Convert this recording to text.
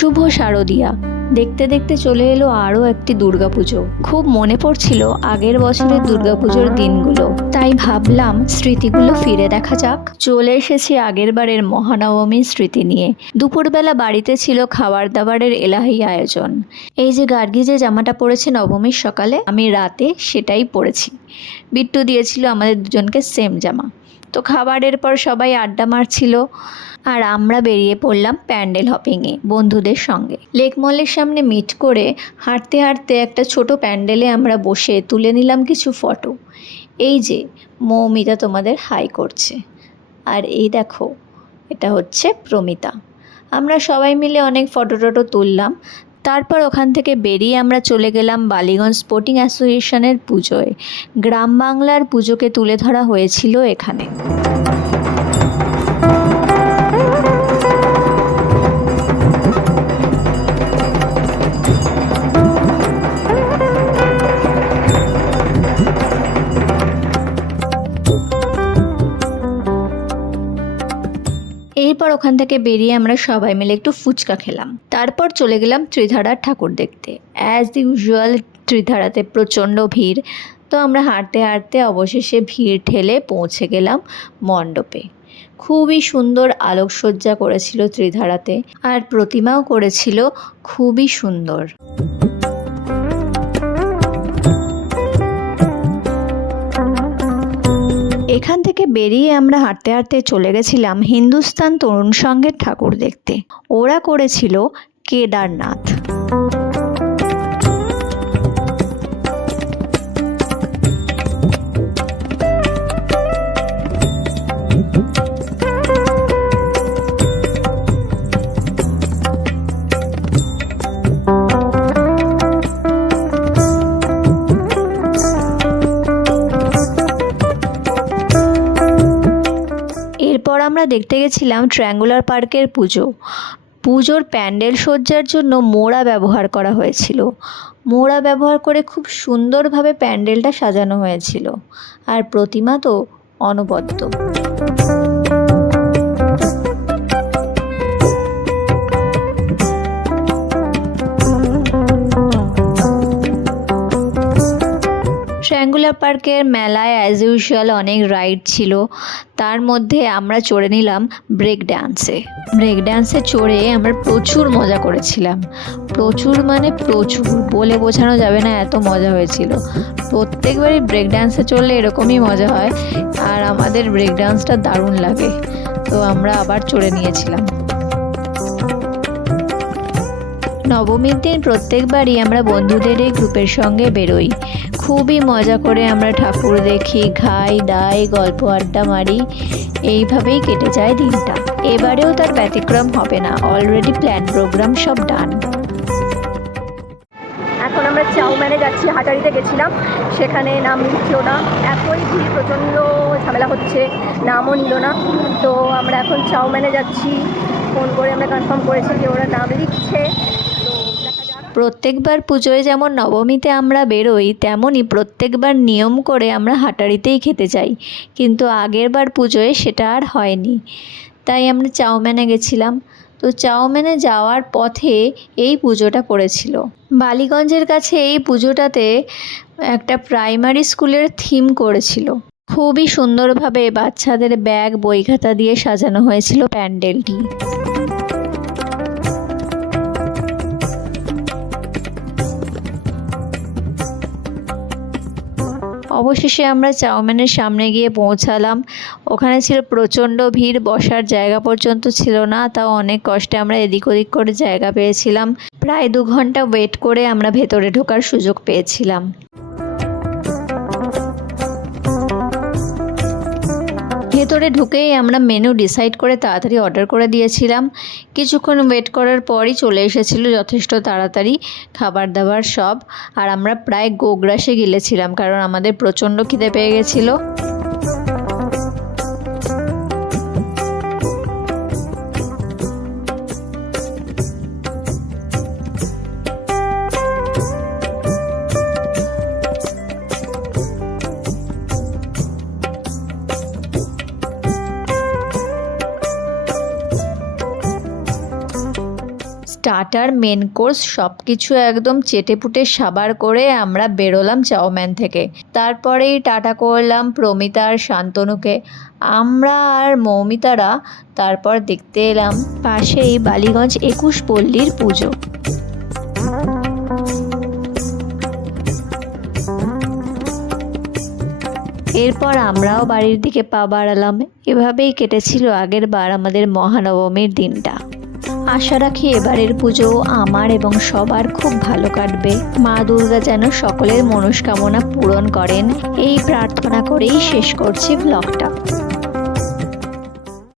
শুভ শারদিয়া। দেখতে দেখতে চলে এলো আরও একটি দুর্গাপুজো। খুব মনে পড়ছিল আগের বছরের দুর্গাপুজোর দিনগুলো, তাই ভাবলাম স্মৃতিগুলো ফিরে দেখা যাক। চলে এসেছি আগের বারের মহানবমীর স্মৃতি নিয়ে। দুপুরবেলা বাড়িতে ছিল খাবার দাবারের এলাহি আয়োজন। এই যে গার্গী যে জামাটা পরেছে নবমীর সকালে, আমি রাতে সেটাই পরেছি। বিট্টু দিয়েছিল আমাদের দুজনকে সেম জামা। তো খাবারের পর সবাই আড্ডা মারছিল, আর আমরা বেরিয়ে পড়লাম প্যান্ডেল হপিংয়ে বন্ধুদের সঙ্গে। লেক মলের সামনে মিট করে হাঁটতে হাঁটতে একটা ছোট প্যান্ডেলে আমরা বসে তুলে নিলাম কিছু ফটো। এই যে মৌমিতা তোমাদের হাই করছে, আর এই দেখো এটা হচ্ছে প্রমিতা। আমরা সবাই মিলে অনেক ফটো টটো তুললাম। তারপর ওখান থেকে বেরিয়ে আমরা চলে গেলাম বালিগঞ্জ স্পোর্টিং অ্যাসোসিয়েশনের পুজোয়। গ্রাম বাংলার পুজোকে তুলে ধরা হয়েছিল এখানে। এরপর ওখান থেকে বেরিয়ে আমরা সবাই মিলে একটু ফুচকা খেলাম। তারপর চলে গেলাম ত্রিধারার ঠাকুর দেখতে। অ্যাজ ইউজুয়াল ত্রিধারাতে প্রচণ্ড ভিড়, তো আমরা হাঁটতে হাঁটতে অবশেষে ভিড় ঠেলে পৌঁছে গেলাম মণ্ডপে। খুবই সুন্দর আলোকসজ্জা করেছিল ত্রিধারাতে, আর প্রতিমাও করেছিল খুবই সুন্দর। এখান থেকে বেরিয়ে আমরা হাঁটতে হাঁটতে চলে গেছিলাম হিন্দুস্তান তরুণ সংঘের ঠাকুর দেখতে। ওরা করেছিল কেদারনাথ। এরপর আমরা দেখতে গেছিলাম ট্রায়াঙ্গুলার পার্কের পুজো। পুজোর প্যান্ডেল সজ্জার জন্য মোড়া ব্যবহার করা হয়েছিল। মোড়া ব্যবহার করে খুব সুন্দরভাবে প্যান্ডেলটা সাজানো হয়েছিল, আর প্রতিমা তো অনবদ্য। ট্রায়াঙ্গুলার পার্কের মেলায় অ্যাজ ইউজুয়াল অনেক রাইড ছিল। তার মধ্যে আমরা চড়ে নিলাম ব্রেক ডান্সে। ব্রেক ডান্সে চড়ে আমরা প্রচুর মজা করেছিলাম। প্রচুর মানে প্রচুর, বলে বোঝানো যাবে না, এত মজা হয়েছিল। প্রত্যেকবারই ব্রেক ডান্সে চড়লে এরকমই মজা হয়, আর আমাদের ব্রেক ডান্সটা দারুণ লাগে, তো আমরা আবার চড়ে নিয়েছিলাম। নবমীর দিন প্রত্যেকবারই আমরা বন্ধুদের এই গ্রুপের সঙ্গে বেরোই। খুবই মজা করে আমরা ঠাকুর দেখি, খাই দাই, গল্প আড্ডা মারি। এইভাবেই কেটে যায় দিনটা। এবারেও তার ব্যতিক্রম হবে না। অলরেডি প্ল্যান প্রোগ্রাম সব ডান। এখন আমরা চাউম্যানে যাচ্ছি। হাটারিতে গেছিলাম, সেখানে নাম নিচ্ছিল না, এতই ভিড়, প্রচণ্ড ঝামেলা হচ্ছে, নামও নিল না। তো আমরা এখন চাউম্যানে যাচ্ছি। ফোন করে আমরা কনফার্ম করেছি যে ওরা নাম লিখছে। প্রত্যেকবার পুজোয় যেমন নবমীতে আমরা বেরোই, তেমনই প্রত্যেকবার নিয়ম করে আমরা হাটারিতেই খেতে যাই, কিন্তু আগেরবার পুজোয় সেটা আর হয়নি, তাই আমরা চাউম্যানে গেছিলাম। তো চাউম্যানে যাওয়ার পথে এই পুজোটা পড়েছিল। বালিগঞ্জের কাছে এই পুজোটাতে একটা প্রাইমারি স্কুলের থিম করেছিল। খুবই সুন্দরভাবে বাচ্চাদের ব্যাগ বই খাতা দিয়ে সাজানো হয়েছিল প্যান্ডেলটি। অবশেষে আমরা চাউম্যানের সামনে গিয়ে পৌঁছালাম। ওখানে ছিল প্রচণ্ড ভিড়, বসার জায়গা পর্যন্ত ছিল না, তাও অনেক কষ্টে আমরা এদিক ওদিক করে জায়গা পেয়েছিলাম। প্রায় 2 ঘন্টা ওয়েট করে আমরা ভেতরে ঢোকার সুযোগ পেয়েছিলাম। ভেতরে ঢুকেই আমরা মেনু ডিসাইড করে তাড়াতাড়ি অর্ডার করে দিয়েছিলাম। কিছুক্ষণ ওয়েট করার পরই চলে এসেছিল যথেষ্ট তাড়াতাড়ি খাবার দাবার সব, আর আমরা প্রায় গোগ্রাসে গিলেছিলাম, কারণ আমাদের প্রচণ্ড খিদে পেয়ে গেছিলো। স্টার্টার মেন কোর্স সব কিছু একদম চেটেপুটে সাবার করে আমরা বেরোলাম চাউম্যান থেকে। তারপরেই টাটা করলাম প্রমিতা আর শান্তনুকে। আমরা আর মৌমিতারা তারপর দেখতে এলাম পাশেই বালিগঞ্জ 21 পল্লীর পুজো। এরপর আমরাও বাড়ির দিকে পা বাড়ালাম। এভাবেই কেটেছিল আগের বার আমাদের মহানবমীর দিনটা। আশা রাখি এবারের পুজো আমার এবং সবার খুব ভালো কাটবে। মা দুর্গা যেন সকলের মনস্কামনা পূরণ করেন, এই প্রার্থনা করেই শেষ করছি ব্লগটা।